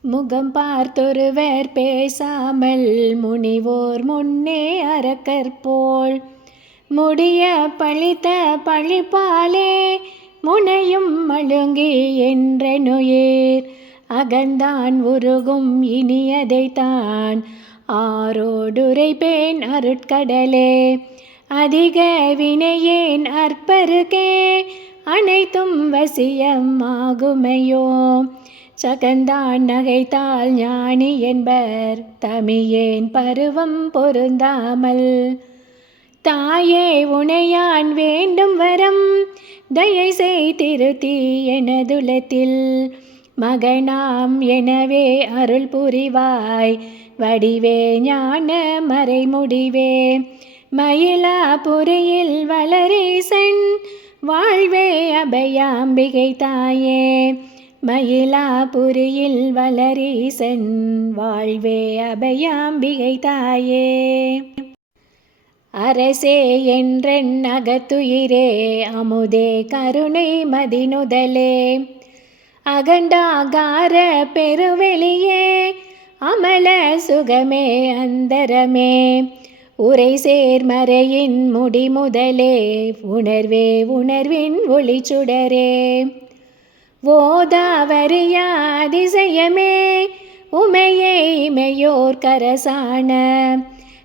முகம் பார்த்தொருவர் பேசாமல் முனிவோர் முன்னே அறக்கற்போல் முடிய பழித்த பழிப்பாலே முனையும் மழுங்கி என்றெனுயிர். அகந்தான் உருகும் இனியதைத்தான் ஆரோடுரைப்பேன் அருட்கடலே. அதிக வினையேன் அற்பருக்கே அனைத்தும் வசியம் ஆகுமையோ? சகந்தான் நகைத்தால் ஞானி என்பர். தமியேன் பருவம் பொருந்தாமல் தாயே உனையான் வேண்டும் வரம். தயை செய்திருத்தி எனதுலத்தில் மகனாம் எனவே அருள் புரிவாய். வடிவே ஞான மறைமுடிவே மயிலாபுரியில் வளரீசன். வாழ்வே அபயாம்பிகை தாயே. மயிலாபுரியில் வளரீசன் வாழ்வே அபயாம்பிகை தாயே. அரசே என்றென் அகத்துயிரே அமுதே கருணை மதினுதலே அகண்டாகார பெருவெளியே அமல சுகமே அந்தரமே. உரை சேர்மறையின் முடிமுதலே உணர்வே உணர்வின் ஒளிச்சுடரே ஓதாவரியாதிசயமே உமையை உமையே கரசான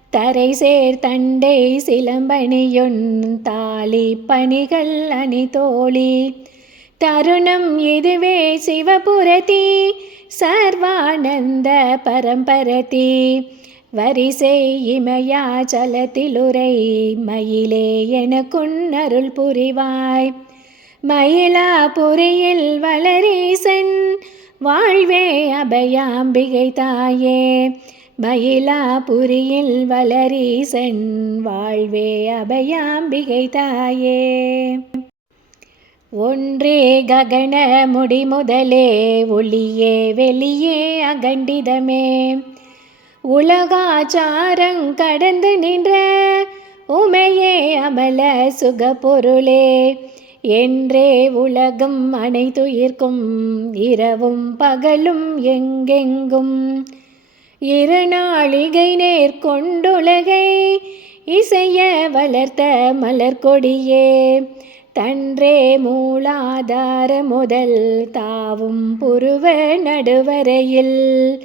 தரை சேர் தண்டை சிலம்பணியொன் தாலி பணிகள் அணி தோழி தருணம் இதுவே சிவபுரதி சர்வானந்த பரம்பரதி. வரிசை இமயாச்சலத்திலுரை மயிலே எனக்குன் அருள் புரிவாய். மயிலாபுரியில் வளரீசன் வாழ்வே அபயாம்பிகை தாயே. மயிலாபுரியில் வளரீசன் வாழ்வே அபயாம்பிகை தாயே. ஒன்றே ககன முடிமுதலே ஒளியே வெளியே அகண்டிதமே. உலகாச்சாரங் கடந்து நின்ற உமையே அமல சுகப்பொருளே என்றே உலகம் அனைத்துயிர்க்கும் இரவும் பகலும் எங்கெங்கும். இருநாளிகை நேர்கொண்டுலகை இசைய வளர்த்த மலர்கொடியே தன்றே மூலாதார முதல் தாவும் புருவ நடுவரையில்.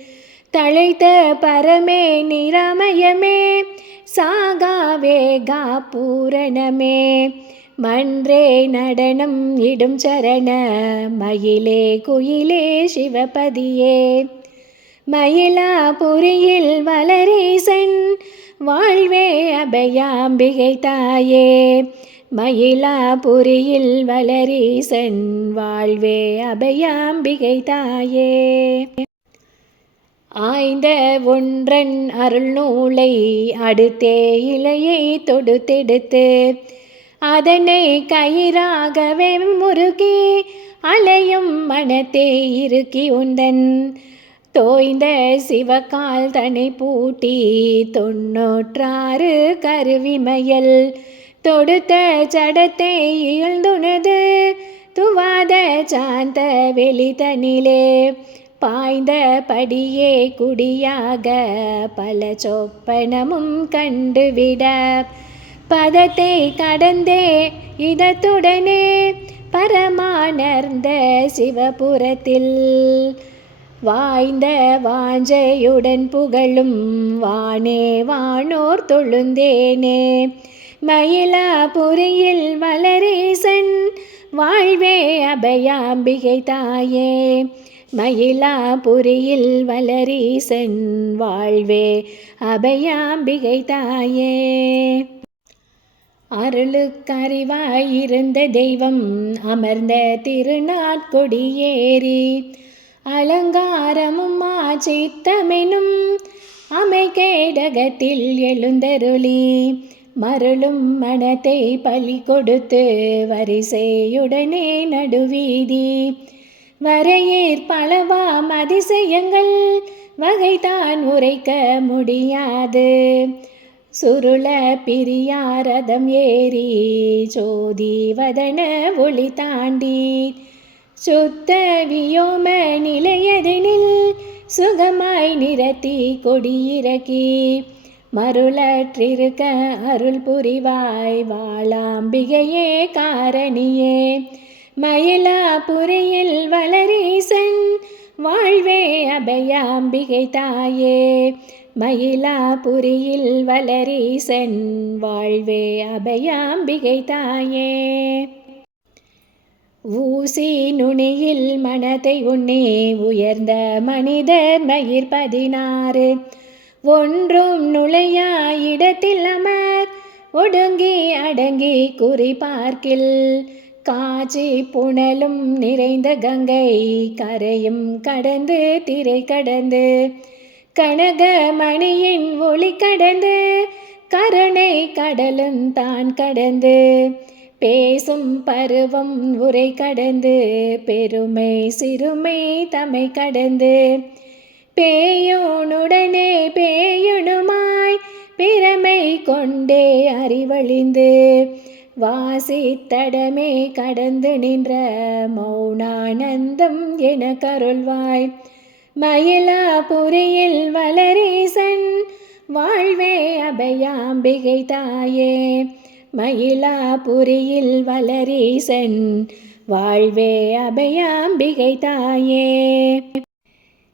தழைத்த பரமே நிராமயமே சாகாவேகா பூரணமே மன்றே நடனம் இடும் சரண மயிலே குயிலே சிவபதியே. மயிலாபுரியில் வளரீசன் வாழ்வே அபயாம்பிகை தாயே. மயிலாபுரியில் வளரீசன் வாழ்வே அபயாம்பிகை தாயே. ஆய்ந்த ஒன்றன் அருள் நூலை அடுத்தே இலையை தொடுத்தெடுத்து அதனை கயிறாகவே முருகி அலையும் மனத்தே இறுக்கி உந்தன். தோய்ந்த சிவக்கால் தனை பூட்டி தொன்னூற்றாறு கருவிமயல். தொடுத்த சடத்தை இயல்ந்துனது துவாத சாந்த வெளிதனிலே. பாய்ந்த படியே குடியாக பல சொப்பனமும் கண்டுவிட பதத்தை கடந்தே இதத்துடனே பரமானர்ந்த சிவபுரத்தில் வாய்ந்த வாஞ்சையுடன் புகழும் வானே வானோர் தொழுந்தேனே. மயிலாபுரியில் வளரேசன் வாழ்வே அபயாம்பிகை தாயே. மயிலாபுரியில் வளரீசன் வாழ்வே அபயாம்பிகை தாயே. அருளுக்கறிவாயிருந்த தெய்வம் அமர்ந்த திருநாட்கொடியேறி அலங்காரமும் ஆச்சித்தமெனும் அமைகேடகத்தில் எழுந்தருளி மருளும் மனத்தை பலி கொடுத்து வரிசையுடனே நடுவீதி. வரையேற் பலவாம் அதிசயங்கள் வகைதான் உரைக்க முடியாது. சுருள பிரியாரதம் ஏறி ஜோதி வதன ஒளி தாண்டி. சுத்த வியோம நிலையதனில் சுகமாய் நிறத்தி கொடியிறக்கி. மருளற்றிருக்க அருள் புரிவாய் வாழாம்பிகையே காரணியே. மயிலாபுரியில் வளரீசன் வாழ்வே அபயாம்பிகை தாயே. மயிலாபுரியில் வளரீசன் வாழ்வே அபயாம்பிகை தாயே. ஊசி நுனியில் மனதை உண்ணே உயர்ந்த மனிதர் மயிர் பதினாறு. ஒன்றும் நுழையா இடத்தில் அமர் ஒடுங்கி அடங்கி குறி பார்க்கில். காட்சி புனலும் நிறைந்த கங்கை கரையும் கடந்து திரை கடந்து. கனகமணியின் ஒளி கடந்து கருணை கடலும் தான் கடந்து. பேசும் பருவம் உரை கடந்து பெருமை சிறுமை தமை கடந்து. பேயோனுடனே பேயுணுமாய் பிறமை கொண்டே அறிவழிந்து. வாசித்தடமே கடந்து நின்ற மௌனானந்தம் என கருள்வாய். மயிலாபுரியில் வளரீசன் வாழ்வே அபயாம்பிகை தாயே. மயிலாபுரியில் வளரீசன் வாழ்வே அபயாம்பிகை தாயே.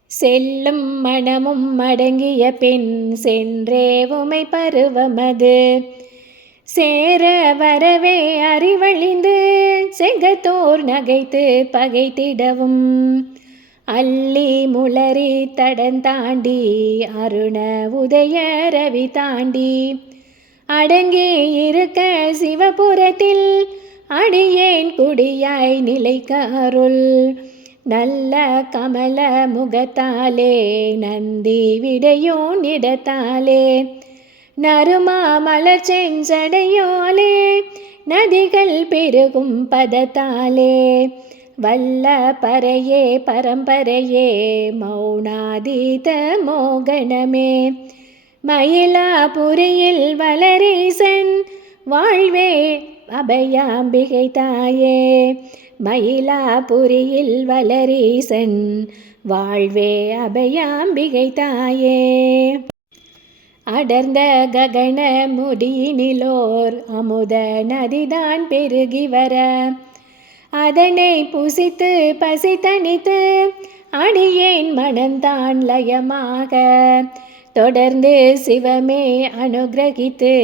செல்லும் மனமும் அடங்கிய பின் சென்றே உமை பருவமது. சேர வரவே அறிவழிந்து செங்கத்தோர் நகைத்து பகைத்திடவும். அள்ளி முளரி தடந்தாண்டி அருண உதய ரவி தாண்டி. அடங்கி இருக்க சிவபுரத்தில் அடியேன் குடியாய் நிலைக்க அருள். நல்ல கமல முகத்தாலே நந்தி விடையோன் இடத்தாலே. நறுமா மலர் செஞ்சடையோலே நதிகள் பெருகும் பதத்தாலே. வல்ல பறையே பரம்பரையே மௌனாதீத மோகனமே. மயிலாபுரியில் வளரீசன் வாழ்வே அபயாம்பிகை தாயே. மயிலாபுரியில் வளரீசன் வாழ்வே அபயாம்பிகை தாயே. அடர்ந்த ககன முடியினிலோர் அமுத நதிதான் பெருகி வர. அதனை புசித்து பசி அடியேன் மனந்தான் லயமாக. தொடர்ந்து சிவமே அனுகிரகித்து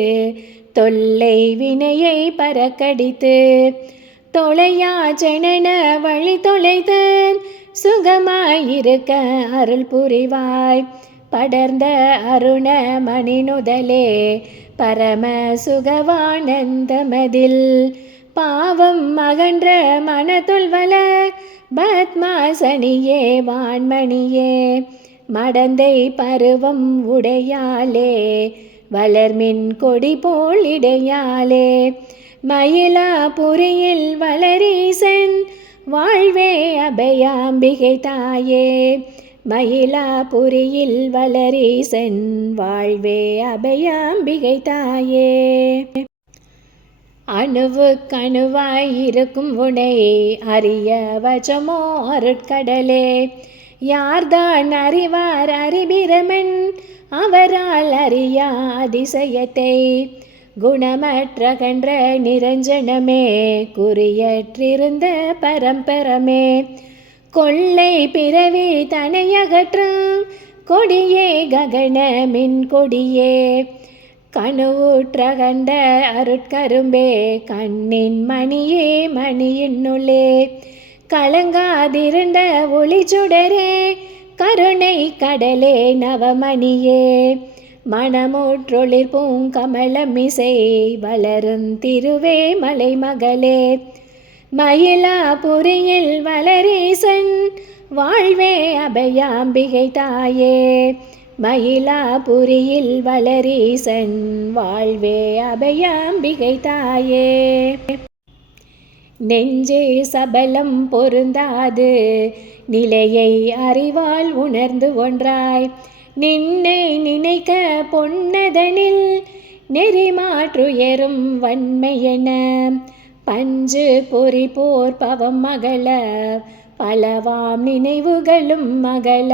தொல்லை வினையை பறக்கடித்து தொலையா ஜனன வழி தொலைத்து சுகமாயிருக்க அருள் புரிவாய். படர்ந்த அருண மணிநுதலே பரம சுகவானந்தமதில் பாவம் மகன்ற மனதுல்வல பத்மாசனியே வான்மணியே. மடந்தை பருவம் உடையாலே வளர்மின் கொடி போல் இடையாலே மயிலாபுரியில் வளரீசன் வாழ்வே அபயாம்பிகை தாயே. மயிலாபுரியில் வளரீசன் வாழ்வே அபயாம்பிகை தாயே. அணுவு கணுவாயிருக்கும் உனை அறிய வச்சமோ அருட்கடலே. யார்தான் அறிவார் அறிபிரமன் அவரால் அறியா அதிசயத்தை. குணமற்றகன்ற நிரஞ்சனமே குறியற்றிருந்த பரம்பரமே. கொள்ளை பிறவி தனையகற்றும் கொடியே ககன மின் கொடியே. கணுவுற்றகண்ட அருட்கரும்பே கண்ணின் மணியே மணியின்னுள்ளே கலங்காதிருந்த ஒளி சுடரே கருணை கடலே நவமணியே. மணமூற்றொளிர் பூங்கமலமிசை வளரும் திருவே மலை மகளே மயிலாபுரியில் வளரீசன் வாழ்வே அபயாம்பிகை தாயே. மயிலாபுரியில் வளரீசன் வாழ்வே அபயாம்பிகை தாயே. நெஞ்சே சபலம் பொருந்தாது நிலையை அறிவால் உணர்ந்து ஒன்றாய். நின்னை நினைக்க பொன்னதனில் நெறிமாற்றுயரும் வன்மையென. பஞ்சு பொறி போர் பவம் மகள பலவாம் நினைவுகளும் மகள.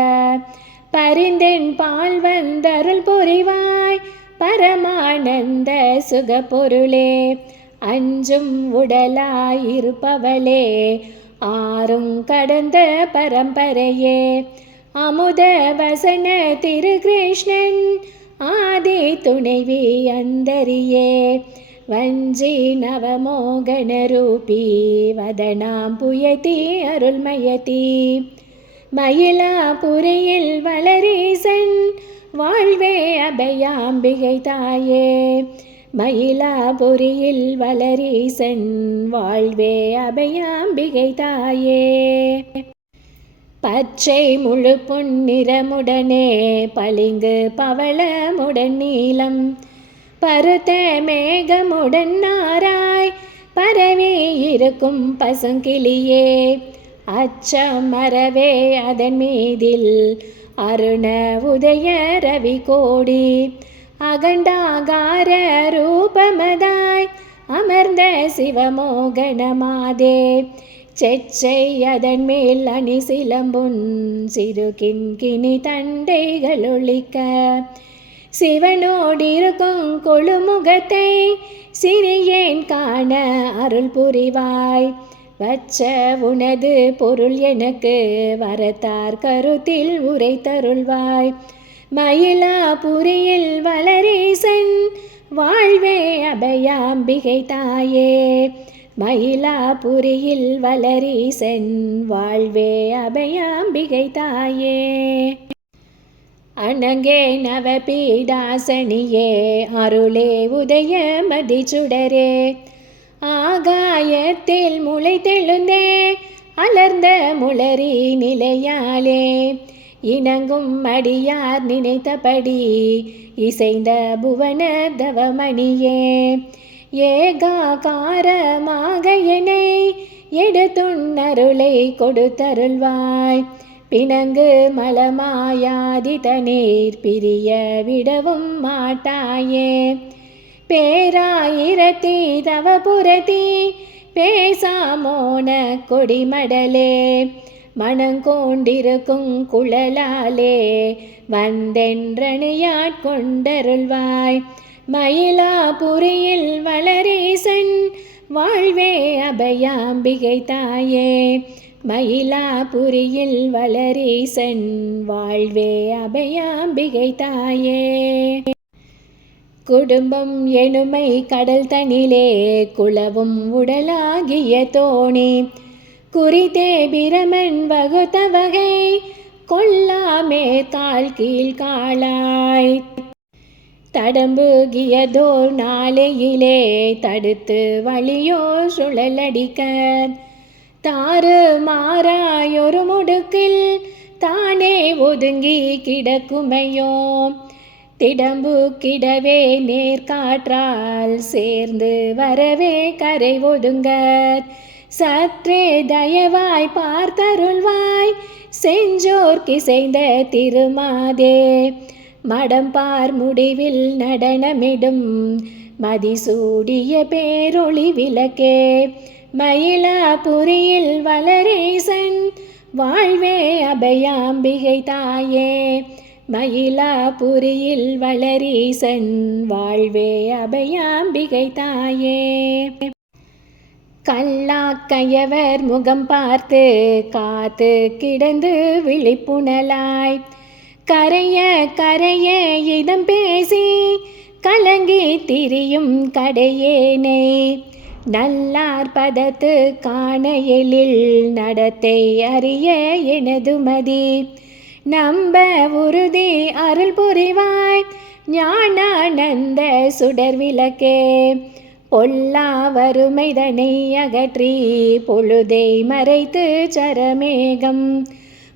பரிந்தென் பால் வந்தருள் புரிவாய். பரமானந்த சுகப்பொருளே அஞ்சும் உடலாயிருப்பவளே ஆறும் கடந்த பரம்பரையே. அமுத வசன திரு கிருஷ்ணன் ஆதி துணைவி அந்தரியே. வஞ்சி நவமோகன ரூபி வதனாம் புயதி அருள்மயதி. மயிலாபுரியில் வளரீசன் வாழ்வே அபயாம்பிகை தாயே. மயிலாபுரியில் வளரீசன் வாழ்வே அபயாம்பிகை தாயே. பச்சை முழு பொன்னிறமுடனே பளிங்கு பவளமுடன் நீளம் பருத்த மேகமுடன் நாராய் பரவி இருக்கும் பசுங்கிளியே. அச்சம் மறவே அதன் மீதில் அருண உதய ரவி கோடி. அகண்டாகார ரூபமதாய் அமர்ந்த சிவமோகனமாதே செச்சை அதன் மேல் அணி சிலம்புன் சிறு கிண்கிணி தண்டைகள் ஒழிக்க. சிவனோடிருக்கும் கொழுமுகத்தை சிறியேன் காண அருள் புரிவாய். வச்ச உனது பொருள் எனக்கு வரத்தார் கருத்தில் உரை தருள்வாய் மயிலாபுரியில் வளரீசன் வாழ்வே அபயாம்பிகை தாயே. மயிலாபுரியில் வளரீசன் வாழ்வே அபயாம்பிகை தாயே. அணங்கே நவபீடாசனியே அருளே உதய மதிச்சுடரே ஆகாயத்தில் முளை தெழுந்தே அலர்ந்த முளரி நிலையாலே. இணங்கும் அடியார் நினைத்தபடி இசைந்த புவன தவமணியே. ஏகாகாரமாக என்னை எடுத்துண்ணருளை கொடுத்தருள்வாய். பிணங்கு மலமாயாதி தனீர் பிரிய விடவும் மாட்டாயே. பேராயிரத்தி தவபுரதி பேசாமோன கொடிமடலே மனங்கோண்டிருக்கும் குழலாலே வந்தென்றணியாட்கொண்டருள்வாய் மயிலாபுரியில் வளரேசன் வாழ்வே அபயாம்பிகை தாயே. மயிலாபுரியில் வளரேசன் வாழ்வே அபயாம்பிகை தாயே. குடும்பம் எனுமை கடல் தனிலே குளவும் உடலாகிய தோணி குறித்தே பிரமன் வகுத்த வகை கொல்லாமே தாழ் கீழ் காளாய். தடம்புகியதோர் நாளையிலே தடுத்து வழியோ சுழலடிக்க தாறு மாறாயொரு முடுக்கில் தானே ஒதுங்கி கிடக்குமையோ திடம்பு கிடவே நேர்காற்றால் சேர்ந்து வரவே கரை ஒடுங்க சற்றே தயவாய் பார்த்தருள்வாய் செஞ்சோர் கிசைந்த திருமாதே. மடம்பார் முடிவில் நடனமிடும் மதிசூடிய பேரொளி விளக்கே. மயிலாபுரியில் வளரேசன் வாழ்வே அபயாம்பிகை தாயே. மயிலாபுரியில் வளரீசன் வாழ்வே அபயாம்பிகை தாயே. கல்லாக்கையவர் முகம் பார்த்து காத்து கிடந்து விழிப்புணலாய். கரைய கரைய இதம் பேசி கலங்கி திரியும் கடையேனே. நல்லார் பதத்து காண எழில் நடத்தை அறிய எனது மதி. நம்ப உறுதி அருள் புரிவாய். ஞானானந்த சுடர் விளக்கே. பொல்லா வறுமைதனை அகற்றி பொழுதை மறைத்து சரமேகம்.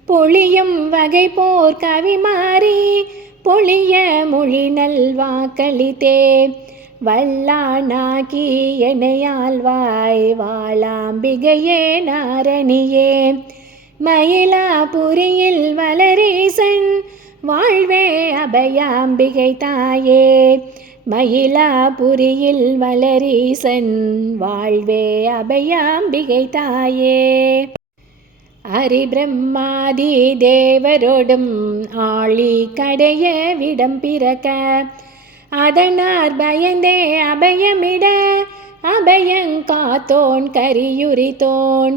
பொழியும் வகை போர் கவி மாறி பொழிய மொழி நல்வாக்களித்தே வல்லானாகி எனையாழ்வாய் வாழாம்பிகையே நாரணியே. மயிலாபுரியில் வளரேசன் வாழ்வே அபயாம்பிகை தாயே. மயிலாபுரியில் வளரீசன் வாழ்வே அபயாம்பிகை தாயே. அரி பிரம்மாதி தேவரோடும் ஆழி கடைய விடம் பிறக்க அதனார் பயந்தே அபயமிட அபயங்காத்தோன் கரியுரித்தோன்.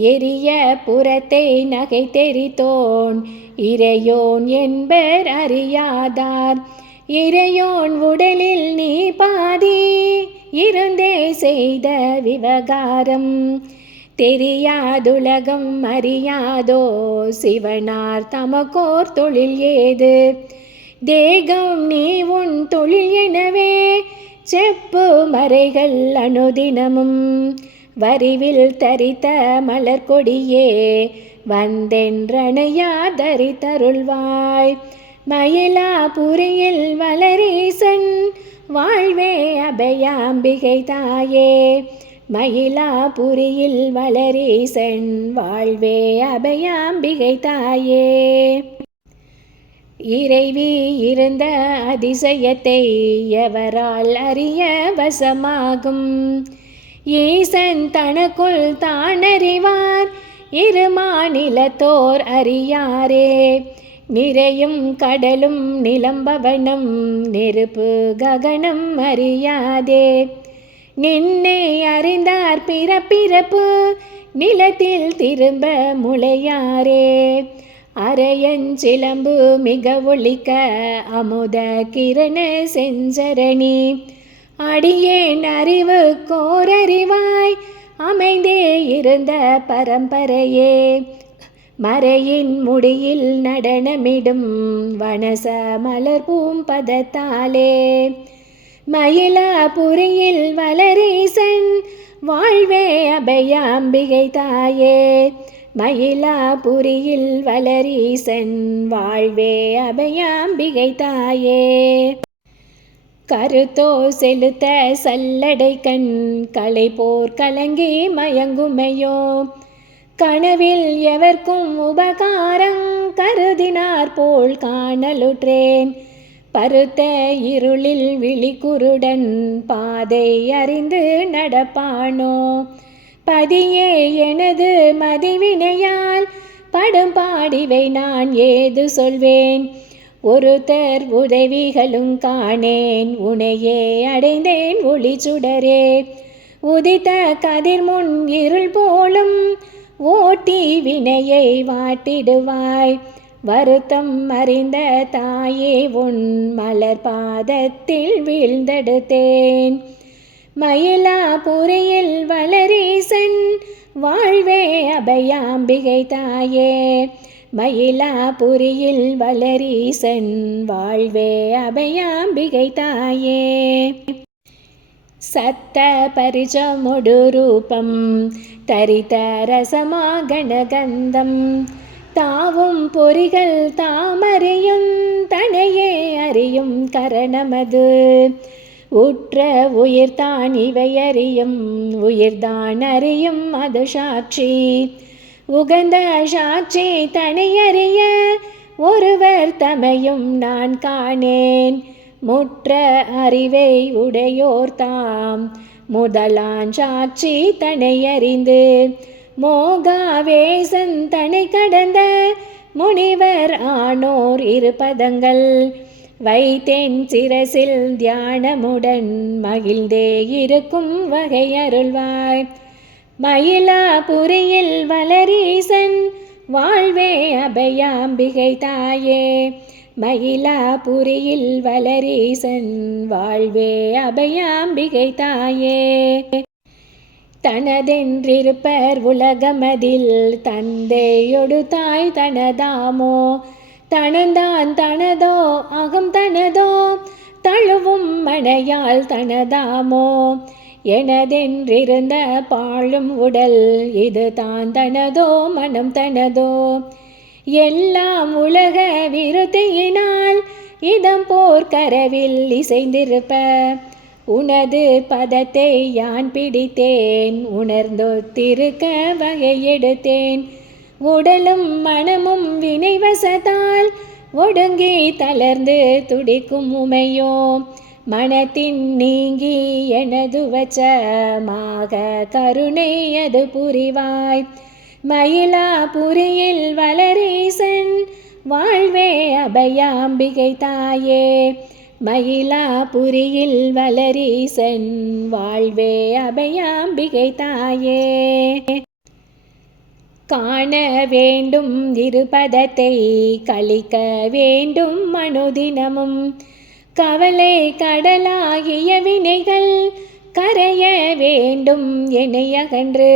எரிய புறத்தை நகை தெரித்தோன். இறையோன் என்பர் அறியாதார். இறையோன் உடலில் நீ பாதி. இருந்தே செய்த விவகாரம். தெரியாதுலகம் அறியாதோ. சிவனார் தமக்கோர் தொழில் ஏது? தேகம் நீ உன் தொழில் எனவே. செப்பு மறைகள் அனுதினமும். வரிவில் தரித்த மலர் கொடியே வந்தென்றணையா தரித்தருள்வாய். மயிலாபுரியில் வளரீசன் வாழ்வே அபயாம்பிகை தாயே. மயிலாபுரியில் வளரீசன் வாழ்வே அபயாம்பிகை தாயே. இறைவி இருந்த அதிசயத்தை எவரால் அறிய வசமாகும்? ஈசன் தனக்குள் தானறிவார். இரு மாநிலத்தோர் அறியாரே. நிறையும் கடலும் நிலம்பவனம் நெருப்பு ககனம் அறியாதே. நின்னை அறிந்தார் பிறப்பிறப்பு நிலத்தில் திரும்ப முளையாரே. அரையஞ்சிலம்பு மிக ஒழிக்க அமுத கிரண செஞ்சரணி. அடியேன் அறிவு கோரறிவாய். அமைந்தே இருந்த பரம்பரையே. மறையின் முடியில் நடனமிடும் வனச மலர் பூம்பதத்தாலே மயிலாபுரியில் வளரீசன் வாழ்வே அபயாம்பிகை தாயே. மயிலாபுரியில் வளரீசன் வாழ்வே அபயாம்பிகை தாயே. கருத்தோ செலுத்த சல்லடை கண் கலை போர் கலங்கி மயங்குமையோ? கனவில் எவர்க்கும் உபகாரம் கருதினார் போல் காணலுற்றேன். பருத்த இருளில் விழிக்குருடன் பாதை அறிந்து நடப்பானோ? பதியே எனது மதிவினையால் படும் பாடிவை நான் ஏது சொல்வேன்? ஒருத்தர் உதவிகளும் காணேன் உனையே அடைந்தேன் ஒளி சுடரே. உதித்த கதிர் முன் இருள் போலும் ஓட்டி வினையை வாட்டிடுவாய். வருத்தம் அறிந்த தாயே உன் மலர் பாதத்தில் வீழ்ந்தெடுத்தேன். மயிலாபுரியில் வளரீசன் வாழ்வே அபயாம்பிகை தாயே. மயிலாபுரியில் வளரீசன் வாழ்வே அபயாம்பிகை தாயே. சத்த பரிஜமுடு ரூபம் தரித்த ரசமாகணகந்தம் தாவும் பொறிகள் தாமறியும் தனையே அறியும் கரணமது. உற்ற உயிர்தான் இவை அறியும் உயிர்தான் அறியும் அது சாட்சி. உகந்த சாட்சி தனியறிய ஒருவர் தமையும் நான் காணேன். முற்ற அறிவை உடையோர் தாம். முதலான் சாட்சி தனையறிந்து மோகாவேசன் தனை கடந்த முனிவர் ஆனோர் இருபதங்கள். வைத்தேன் சிரசில் தியானமுடன் மகிழ்ந்தே இருக்கும் வகை அருள்வாய் மயிலாபுரியில் வளரீசன் வாழ்வே அபயாம்பிகை தாயே. மயிலாபுரியில் வளரீசன் வாழ்வே அபயாம்பிகை தாயே. தனதென்றிருப்பர் உலகமதில் தந்தையொடு தாய் தனதாமோ? தனந்தான் தனதோ அகம் தனதோ? தழுவும் மனையால் தனதாமோ? எனதென்றிருந்த பாழும் உடல் இது தான் தனதோ மனம் தனதோ. எல்லாம் உலக விருத்தியினால் இதம் போர்க்கரவில் இசைந்திருப்ப. உனது பதத்தை யான் பிடித்தேன் உணர்ந்தொத்திருக்க வகையெடுத்தேன். உடலும் மனமும் வினைவசத்தால் ஒடுங்கி தளர்ந்து துடிக்கும் உமையோ. மனத்தின் நீங்கி எனது வச்சமாக கருணை அது புரிவாய். மயிலாபுரியில் வளரீசன் வாழ்வே அபயாம்பிகை தாயே. மயிலாபுரியில் வளரீசன் வாழ்வே அபயாம்பிகை தாயே. காண வேண்டும் இருபதத்தை கழிக்க வேண்டும் மனுதினமும். கவலை கடலாகிய வினைகள் கரைய வேண்டும் எனையகன்று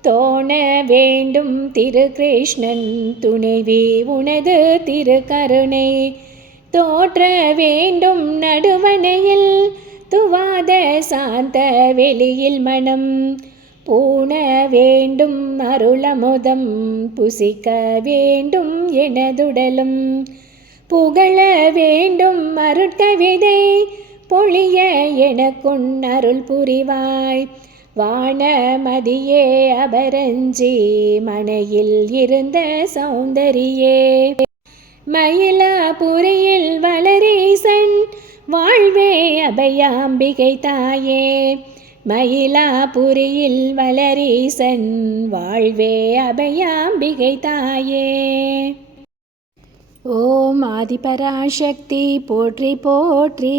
தோண வேண்டும் திரு கிருஷ்ணன் துணைவி உனது திரு கருணை தோற்ற வேண்டும் நடுவனையில் துவாத சாந்த வெளியில் மனம். பூண வேண்டும் அருளமுதம் புசிக்க வேண்டும் எனதுடலும். புகழ வேண்டும் மருட்கவிதை பொழிய எனக்குன் அருள் புரிவாய். வானமதியே அபரஞ்சி மனையில் இருந்த சௌந்தரியே. மயிலாபுரியில் வளரீசன் வாழ்வே அபயாம்பிகை தாயே. மயிலாபுரியில் வளரீசன் வாழ்வே அபயாம்பிகை தாயே. ஓம் ஆதிபராசக்தி போற்றி போற்றி.